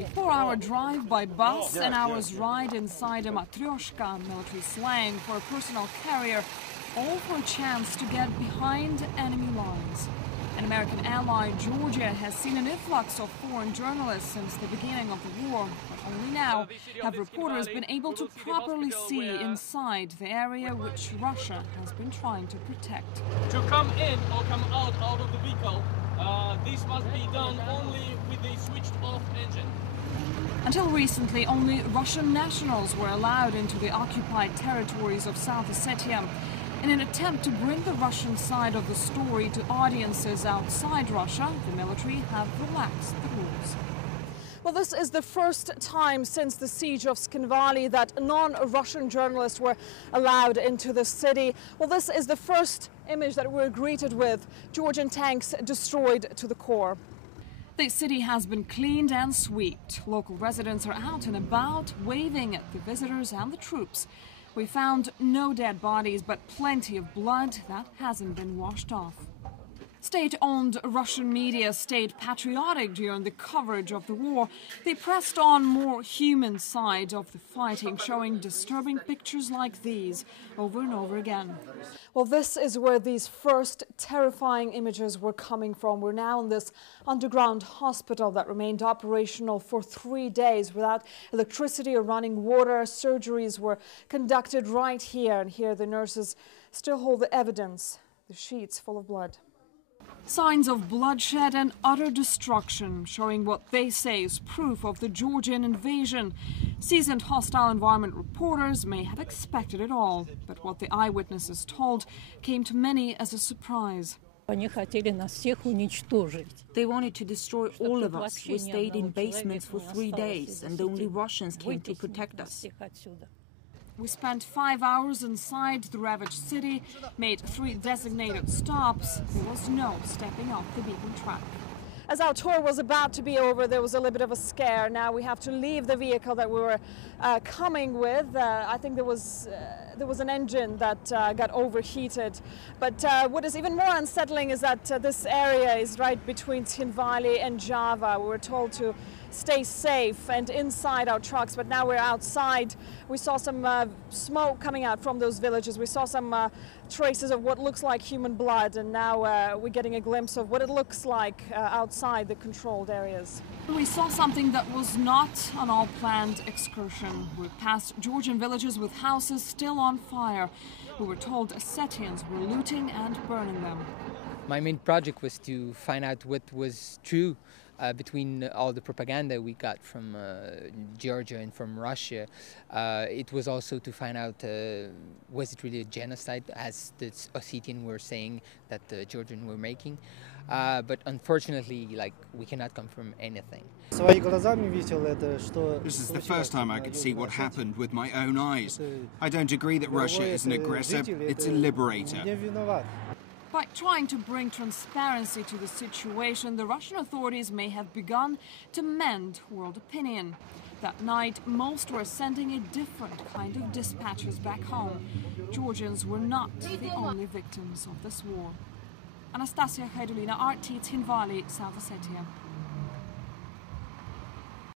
A 4-hour drive by bus, an hour's ride inside a matryoshka, military slang for a personal carrier, all for a chance to get behind enemy lines. An American ally, Georgia, has seen an influx of foreign journalists since the beginning of the war, but only now have reporters been able to properly see inside the area which Russia has been trying to protect. To come in or come out of the vehicle, this must be done only with the switched-off engine. Until recently, only Russian nationals were allowed into the occupied territories of South Ossetia. In an attempt to bring the Russian side of the story to audiences outside Russia, the military have relaxed the rules. Well, this is the first time since the siege of Tskhinvali that non-Russian journalists were allowed into the city. Well, this is the first image that we're greeted with, Georgian tanks destroyed to the core. The city has been cleaned and swept. Local residents are out and about, waving at the visitors and the troops. We found no dead bodies, but plenty of blood that hasn't been washed off. State-owned Russian media stayed patriotic during the coverage of the war. They pressed on more human side of the fighting, showing disturbing pictures like these over and over again. Well, this is where these first terrifying images were coming from. We're now in this underground hospital that remained operational for 3 days without electricity or running water. Surgeries were conducted right here, and here the nurses still hold the evidence, the sheets full of blood. Signs of bloodshed and utter destruction, showing what they say is proof of the Georgian invasion. Seasoned hostile environment reporters may have expected it all, but what the eyewitnesses told came to many as a surprise. They wanted to destroy all of us. We stayed in basements for 3 days, and only Russians came to protect us. We spent 5 hours inside the ravaged city, made 3 designated stops. There was no stepping off the beaten track. As our tour was about to be over, there was a little bit of a scare. Now we have to leave the vehicle that we were coming with. I think there was an engine that got overheated. But what is even more unsettling is that this area is right between Tskhinvali and Java. We were told to stay safe and inside our trucks, but now we're outside. We saw some smoke coming out from those villages. We saw some traces of what looks like human blood, and now we're getting a glimpse of what it looks like outside the controlled areas. We saw something that was not an all-planned excursion. We passed Georgian villages with houses still on fire. We were told Ossetians were looting and burning them. My main project was to find out what was true between all the propaganda we got from Georgia and from Russia. It was also to find out, was it really a genocide, as the Ossetian were saying that the Georgian were making. But unfortunately, we cannot confirm anything. This is the first time I could see what happened with my own eyes. I don't agree that Russia is an aggressor, it's a liberator. By trying to bring transparency to the situation, the Russian authorities may have begun to mend world opinion. That night, most were sending a different kind of dispatches back home. Georgians were not the only victims of this war. Anastasia Haydulina, RT Tskhinvali, South Ossetia.